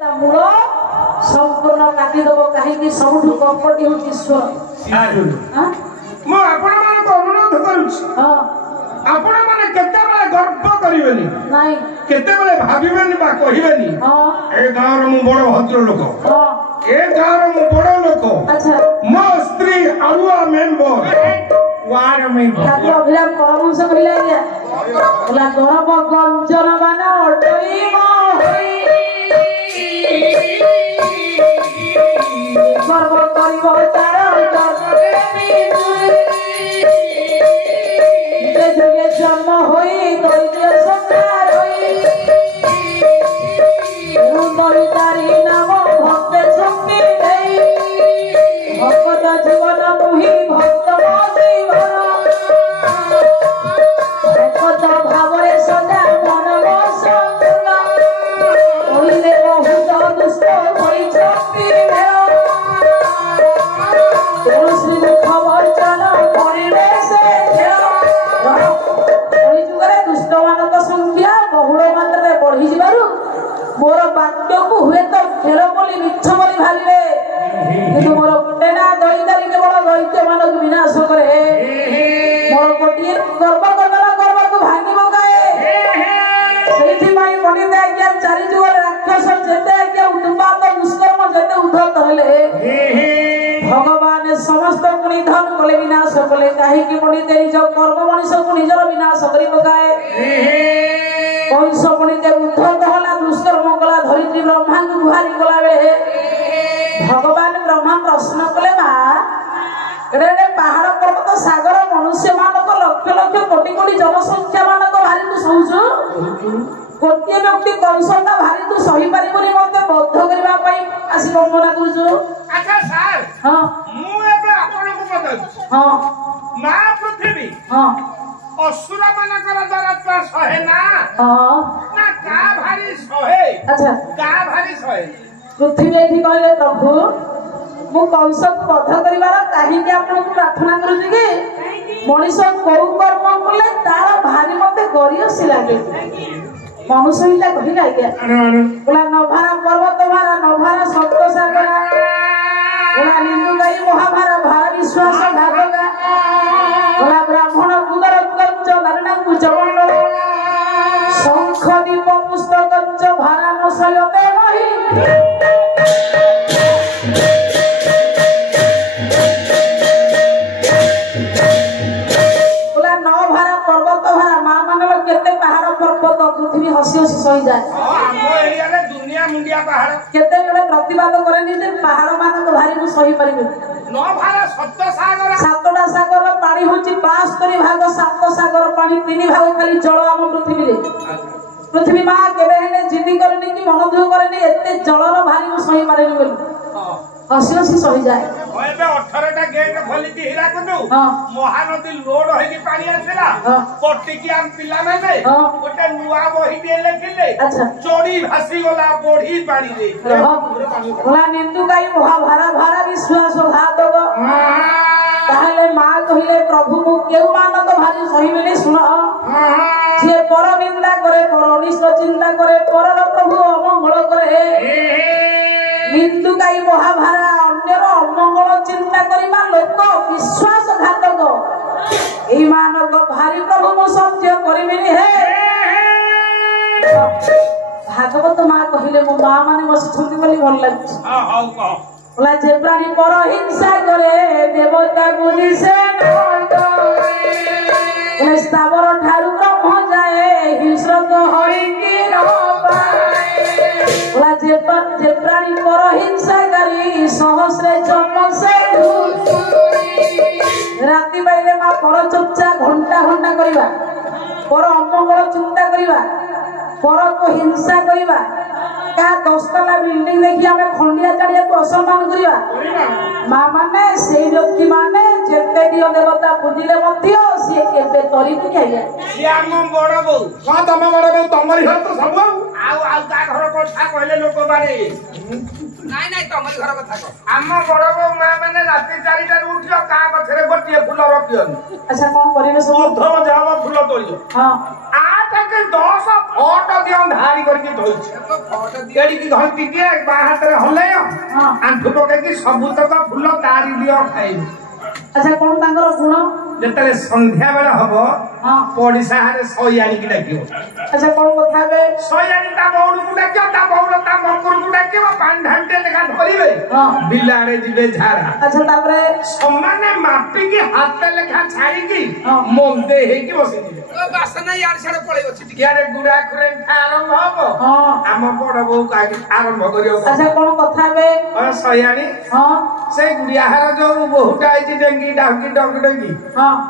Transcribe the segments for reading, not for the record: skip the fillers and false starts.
मूल संपूर्ण काटिदेव कहीं सब कपटी हूँ ईश्वर अनुरोध करुच्ची आपण माने केतेबेले गर्व करिवेनी नाही केतेबेले भाबिवेनी बा कहिवेनी ए गाँव मु बड़ भद्र लोक ए गाँव मु बड़ लोक अच्छा मो स्त्री अरुआ मेंबर वार मेंबर ठाकुर अभिराम परमहंस कहिला गया बोला गर्व गंजन मान अटई मोहि गर्व करिव तार जुगे जन्म होई दैत्य संहार होई रुदरी तारी नाम भक्त शक्ति देई भक्त जीवन मुहि भक्त जीवन भक्त भावरे सदा मन संग होइले बहुत दुष्ट होई शक्ति मेरा तेरो श्री मुख वचन करिले से दुष्ट मान संख्या बहुल मात्रा बढ़ी जारू मोर वाक्य को हुए तो खेल बोली मिछ बोली भावे कि मोर गोटे ना दैतारी केवल दैत्य मान विनाश करे मोर गोटे गर्व गर्व को भांगी पकाए से पंडित आज्ञा चारि जुगर राक्षस जेते आज्ञा उत्पात दुष्कर्म जेते उद्धत हेले भगवान समस्त को निधन कले विनाश कले कहीं पंडित निज कर्म मनीष को निजर विनाश कर पकाए कंस पंडित उद्धत होला दुष्कर्म कला धरित्री ब्रह्मा को गुहारी कला बेले भगवान ब्रह्मा प्रश्न कले माँ एडे पहाड़ पर्वत सागर मनुष्य मानक लक्ष लक्ष कोटि कोटि जनसंख्या मानक भारी तू सहूचु गोटे व्यक्ति कंसटा भारी तू सही पारि बोली मते बद्ध करबा पई आसी बंदना करूछु अच्छा सर हां मु एबे आपन को पता हां मां पृथ्वी हां असुर मानकर द्वारा सहे ना हां ना का भारी सहे अच्छा का भारी सहे पृथ्वी एठी कहले प्रभु मु कंस को बद्ध करिवार काहे कि आपन को प्रार्थना करूछु कि मनुष्य को कर्म कले तार भारी मते गरियसी लागे मनुष्य हिला कहिला क्या बोला नभारा पर्वत भारा नभारा सप्त सागर बोला निंदु गाई महाभारा भारा विश्वास भागगा बोला ब्राह्मण कुदर कंच नारायण कुजमंडल शंख दीप पुस्तक कंच भारा नसयते महि बोला नभारा पर्वत भारा मां मानल केते पहाड़ पर्वत पृथ्वी हसी हसी सही जाए हमो एरिया रे दुनिया मुंडिया पहाड़ केते बेले प्रतिवाद करेनी जे पहाड़ मानक भारी को सही परिबे न भारा सप्त सागर सातटा सागर पानी होची 72 भाग सात सागर पानी 3 भाग खाली जल हम पृथ्वी रे पृथ्वी मां केबे हेले जिद्दी करनी कि मन दुख करनी एते जलर भारी को सही पारेनी बोली हसी हसी सही जाए एबे 18 टा गेट खोली कि हीरा कुंडू महानदी लोड होई कि पानी आसेला कोटी की हम पिला माने गोटे नुआ बही दे लेखिले अच्छा चोरी भासी गला बोढ़ी पानी रे बोला निंदु गाई भारा भारा विश्वास घात गो ताहले मां कहिले प्रभु मु केउ मानक भारी सही मिले सुन जे पर निंदा करे पर अनिष्ट चिंता करे परर प्रभु अमंगल करे निंदु गाई महाभारा अन्यर अमंगल चिंता करिबा लोक विश्वासघातक एई मानक भारी प्रभु मु सत्य करिबिनी हे भागवत मां कहिले मो मां माने बसिछंती बोली भल लागछ हां हां कह बोला जे प्राणी पर हिंसा करे देवता बुझी से नय स्थावर ठारू ब्रह्म जाए हिंस्रक हरि की न पाए बोला जे प्राणी पर हिंसा करी सहस्रे जन्म से राति बाइले मा पर चर्चा घंटा घंटा करिबा पर अमंगल चिंता करिबा पर को हिंसा करिबा का 10 तला बिल्डिंग देखि हमें खंडिया चाड़िया को असम्मान करिबा मां माने से व्यक्ति माने जेते दियो देवता पूजिले मध्य से केबे तरी नि खाइया से हम बड़ बौ हां तम बड़ बौ तमरी घर तो सब आउ ता घर कोठा कहले लोक बारे नाही नाही तमरी घर कथा को हम बड़ बौ मां माने राति 4 टा उठियो का गछरे गोटिए फूल रखियो अच्छा कोन करिवे सब मध्यम जाव फूल तोलियो हां 8 के 10 फट दियो धारी करके धोइछ एडी की घंटी के बा हाथ रे हले आंठू पके की सब तक फूल तारी दियो खाइ अच्छा कोन तांगर गुण जेतले संध्या बेला हबो पडिसा हारे सयानी की डाकियो अच्छा कोन कथा बे सयानी ता बौड़ को डाकियो ता बौड़ ता मकुर को डाकियो पान घंटे लेखा धरिबे बिलाड़े जिबे झारा अच्छा तापरे समाने मापी की हाथ लेखा छाड़ी की मोंदे हे की बसी दिबे ओ बासना यार छाड़ पळेगो छिटी यारे गुडा करे आरंभ हबो हम बड़ बौ का आरंभ करियो अच्छा कोन कथा बे ओ सयानी से गुडिया हार जो बहुटा आइछि डेंगी डाकी डंग डंगी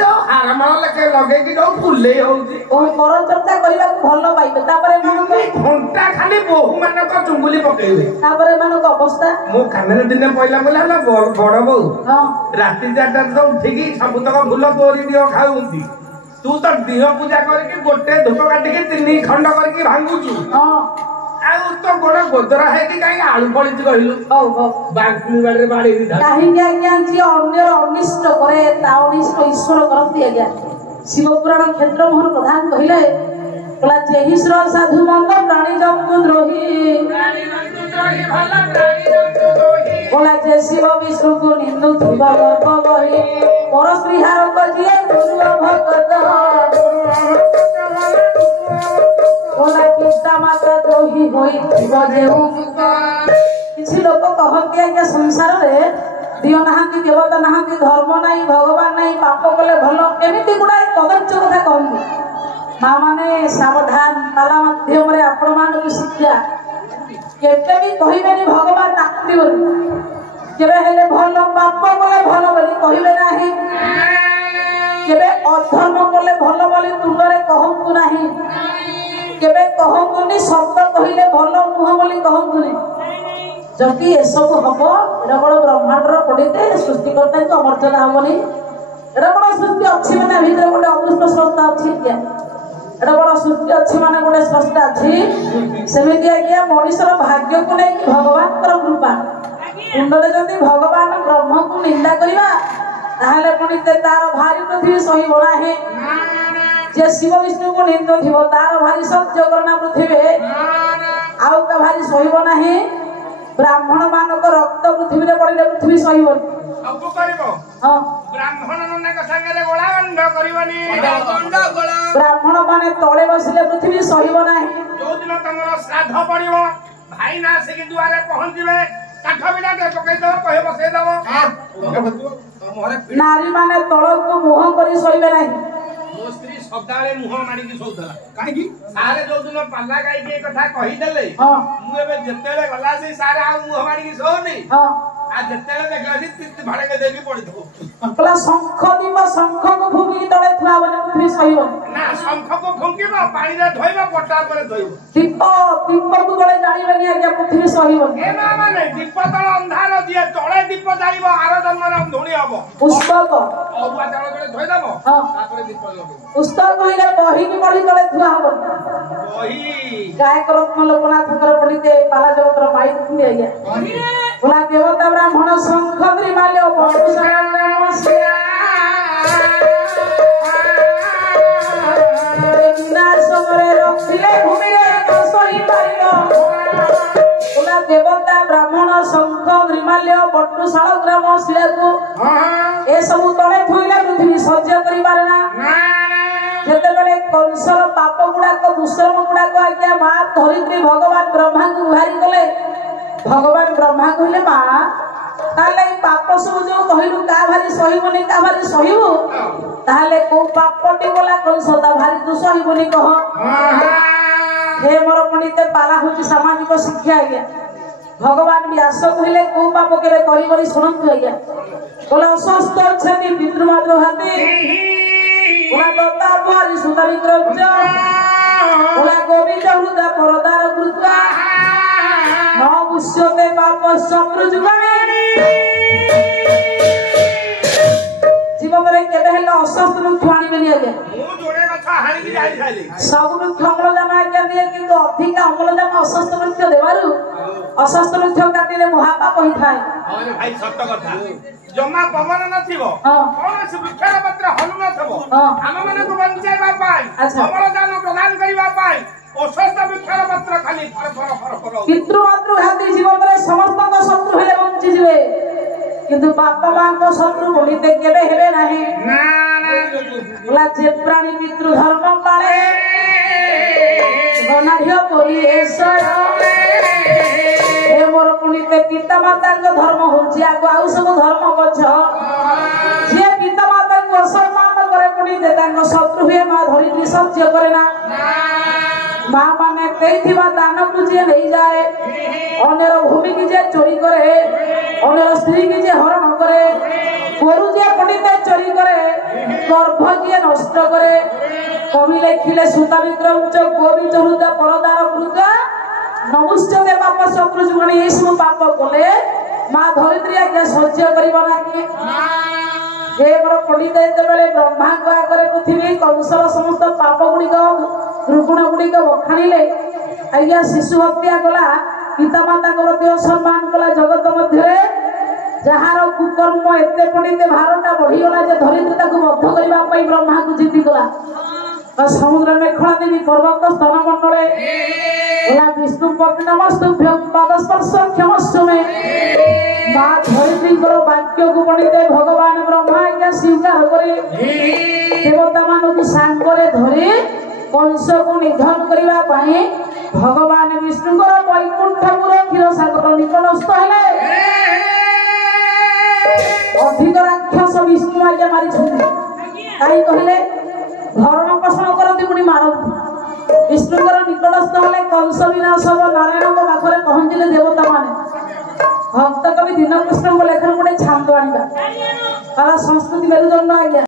तो हारमाल लेके लगे की जो फुले होउची ओ पर चर्चा करिया भलो पाइबे तापरे मन घंटा खाली बहु मान को चुंगुली पकेइबे तापरे मन को अवस्था मो काने दिने पहिला पहिला बड़ बौ राती 4टा तो उठिकी सब तक फुल तोरी दियो खाउंती तू तो दिह पूजा करके गोटे धूप काटिके 3 खंड करके भांगुचू आउ तो गोड़ गोदरा है कि काई आळू पळित कहिलु ओ बांकुनी बाड़े बाड़ी दी काहे के आज्ञा जी अन्यर अनिष्ट करे ता अनिष्ट ईश्वर करती आज्ञा शिवपुराण क्षेत्र मोहन प्रधान कहिले कला जेहि श्र साधु मंद प्राणी जंतु द्रोही भला प्राणी जंतु द्रोही कला जे शिव विष्णु को निंदु थिबा गर्भ बही पर श्रीहार को जिए गुरु भगत कला पिता माता द्रोही होई थिबो जेउ किछि लोक कहନ୍ତି आज्ञा संसार रे दियो नाहांती देवता नाहांती धर्म नाही भगवान नाही पाप कले भलो एमिति गुडाय कदर्च कथा कहନ୍ତି मां माने सावधान ताला माध्यम रे आपण मान को शिक्षा केते भी कहिबेनी भगवान नाक्ति बोली केबे हेले भलो पाप कले भलो बोली कहिबे नाही केबे अधर्म कले भलो बोली तुंडरे कहंतु नाही केबे कहंतुनी शब्द कहिले भलो मुह बोली कहंतुनी जबकि ये सब हबो एरा बड़ ब्रह्मांड रो पडिते सृष्टिकर्ता को अमर्जना हबनी एरा बड़ सृष्टि अछि माने भीतर गोटे अमृत संस्था अछि क्या एरा बड़ सृष्टि अछि माने गोटे संस्था अछि सेमिति आज्ञा मनुष्यर भाग्य को नै भगवान कर कृपा कुंडले जदी भगवान ब्रह्म को निंदा करिबा ताहले पुनी ते तार भारी पृथ्वी सही बना है जे शिव विष्णु को निंदा थिबो तार भारी सत्य करना पृथ्वी आउ का भारी सही बना है ब्राह्मण मानक रक्त पृथ्वी रे पड़िले पृथ्वी सहीबो सब करबो ब्राह्मण नने का संगे रे गोळा गंड करबनी गंड गोळा ब्राह्मण माने तळे बसिले पृथ्वी सहीबो नाही जो दिन तमरो श्राद्ध पड़िबो भाई ना से के दुआरे पहुंचबे काठ बिना दे पकई दो कहे बसे दबो नारी माने तळको मुह करी सहीबे नाही मो स्त्री सदाळे मुह मारी की सोउतला काहे की सारे जो दिन पाला गाई के कथा कहि देले मु एबे जेतेले गला से सारे आ मुह मारी की सोउनी आ जेतेले देखला सी तित भाड़े के देबी पड़ी दो कला शंख को फुंकी तळे थुआ बने पृथ्वी सहीबो ना शंख को फुंकीबो पानी रे धोइबो पटा पर धोइबो दीप को तळे जानिबे नि आज्ञा पृथ्वी सहीबो ए मामा नै दीप तळे अंधार दिए तळे दीप जाइबो आरो जन्मर धुणी हबो पुष्पक अबुआ तळे तळे धोइ दबो तापर दीप लगो पुस्तक कहिले बही नि पढी तळे थुआ हबो बही गायक रत्न लोकनाथ कर पढिते पाला जगतर माई थुनी आज्ञा बही रे बोला देवता ब्राह्मण शंख त्रिमाल्य नमस्कार समरे रखिले भूमि रे सही पारिलो बोला देवता ब्राह्मण शंख त्रिमाल्य बटुशाଳ ग्राम शिलाକୁ ए सब तळे थुइले पृथ्वी सज्ज करि पारेना जेतेबेले कंसर पाप गुडाक दुष्कर्म गुडाक आज्ञा मा धरित्री भगवान ब्रह्मा को गुहारी गले भगवान ब्रह्मा कहले मा ताले पाप सब जो कहिलु का भारी सहीबनी का भारी सहीबु ताले को पापटी बोला कंस ता भारी तू सहीबनी कह हे मोर पंडित पाला होची सामाजिक शिक्षा आज्ञा भगवान व्यास कहले को पाप केले करी करी सुनंतु आज्ञा बोला अस्वस्थ छति पितृमातृ हाते बोला दत्ता भारी सुतारी द्रव्य बोला गोविंद हृदय परदार कृत्वा न मुष्यते पाप समृजुगामी जीवन रे केबे हेले अस्वस्थ नु ख्वाणी बेली आगे मु जोड़े कथा हानि की जाई खाली सब नु अम्लजान आज्ञा दिए किंतु अधिक अम्लजान अस्वस्थ नु देवारु अस्वस्थ नु काटी ପାଟିରେ ମହାପାପ ହୋଇଥାଏ। ଭାଇ ସତ କଥା ଜମା ପବନ ନଥିବ କୌଣସି ବୃକ୍ଷର ପତ୍ର ହଲୁ ନଥିବ ଆମ ମାନଙ୍କୁ ବଞ୍ଚାଇବା ପାଇଁ ଅମ୍ଳଜାନ ପ୍ରଦାନ କରିବା ପାଇଁ ଅସୁସ୍ଥ ବୃକ୍ଷର ପତ୍ର ଖାଲି ପିତୃ ମାତୃଘାତୀ ଜୀବନରେ ସମସ୍ତଙ୍କ ଶତ୍ରୁ ହେଲେ ବଞ୍ଚିଯିବେ କିନ୍ତୁ ବାପା ମାଙ୍କ ଶତ୍ରୁ ବଳିତେ କେବେ ହେବେ ନାହିଁ। ଯେ ପ୍ରାଣୀ ପିତୃ ଧର୍ମ ପାଳେ ଗଣାଢ୍ୟ ପରିବେଶର ମୋର ପୁଣିତେ ପିତା ମାତାଙ୍କ ଧର୍ମ ହଉଛି ଆଗ ଆଉ ସବୁ ଧର୍ମ ପଛ। ଯିଏ ପିତା ମାତାଙ୍କୁ ଅସମ୍ମାନ କରେ ପୁଣିତେ ତାଙ୍କ ଶତ୍ରୁ ହୁଏ ମା ଧରିତ୍ରୀ ସହ୍ୟ କରେ ନା। ମା ମାନେ ଦେଇଥିବା ଦାନକୁ ଯିଏ ନେଇଯାଏ ଅନ୍ୟର ଭୂମିକି ଯିଏ ଚୋରି କରେ ଅନ୍ୟର ସ୍ତ୍ରୀକି ଯିଏ ହରଣ କରେ ଗୋରୁ ଯିଏ ପୁଣିତେ ଚୋରି କରେ ଗର୍ଭ ଯିଏ ନଷ୍ଟ କରେ କବି ଲେଖିଲେ ସୁତା ବିକ୍ରମ ଗୋବି ଚରୁଦା ପରଦାର ବୃଦ୍ଧା ନମୁଷ୍ୟତେ ପାପ ଶତ୍ରୁ ଯୁଗଣୀ ଏଇ ସବୁ ପାପ କଲେ ମା ଧରିତ୍ରୀ ଆଜ୍ଞା ସହ୍ୟ କରିବ ନାହିଁ। ମୋର ପଣ୍ଡିତ ଯେତେବେଳେ ବ୍ରହ୍ମାଙ୍କ ଆଗରେ ପୃଥିବୀ କଂସର ସମସ୍ତ ପାପ ଗୁଡ଼ିକ ରୁଗୁଣ ଗୁଡ଼ିକ ବଖାଣିଲେ ଆଜ୍ଞା ଶିଶୁ ହତ୍ୟା କଲା ପିତାମାତାଙ୍କ ପ୍ରତି ଅସମ୍ମାନ କଲା ଜଗତ ମଧ୍ୟରେ ଯାହାର କୁକର୍ମ ଏତେ ପଣ୍ଡିତେ ଭାରଟା ବଢିଗଲା ଯେ ଧରିତ୍ରୀ ତାକୁ ବଦ୍ଧ କରିବା ପାଇଁ ବ୍ରହ୍ମାକୁ ଜିତିଗଲା। ସମୁଦ୍ର ମେଖଳା ଦେବୀ ପର୍ବତ ସ୍ତନ ମଣ୍ଡଳେ ବିଷ୍ଣୁ ପତି ନମସ୍ତୁଭ୍ୟଂ ପାଦସ୍ପର୍ଶ କ୍ଷମସ୍ୱମେ ମା ଧରିତ୍ରୀଙ୍କର ବାକ୍ୟକୁ ପଣ୍ଡିତେ ଭଗବାନ ବ୍ରହ୍ମା ଆଜ୍ଞା ସ୍ୱୀକାର କରି ଦେବତା ମାନଙ୍କୁ ସାଙ୍ଗରେ ଧରି କଂସକୁ ନିଧନ କରିବା ପାଇଁ ଭଗବାନ ବିଷ୍ଣୁଙ୍କର ବୈକୁଣ୍ଠପୁର କ୍ଷୀରସାଗର ନିକଟସ୍ଥ ହେଲେ। ଅଧିକ ରାକ୍ଷସ ବିଷ୍ଣୁ ଆଜ୍ଞା ମାରିଛନ୍ତି କାହିଁ କହିଲେ ଭରଣ ପୋଷଣ କରନ୍ତି ପୁଣି ମାରନ୍ତି। ବିଷ୍ଣୁଙ୍କର ନିକଟସ୍ଥ ହେଲେ କଂସ ବିନାଶ ନାରାୟଣଙ୍କ ପାଖରେ ପହଞ୍ଚିଲେ ଦେବତା ମାନେ। ଭକ୍ତ କବି ଦୀନକୃଷ୍ଣଙ୍କ ଲେଖାରୁ ଗୋଟେ ଛାନ୍ଦ ଆଣିବା ତାର ସଂସ୍କୃତି ମେରୁଦଣ୍ଡ ଆଜ୍ଞା।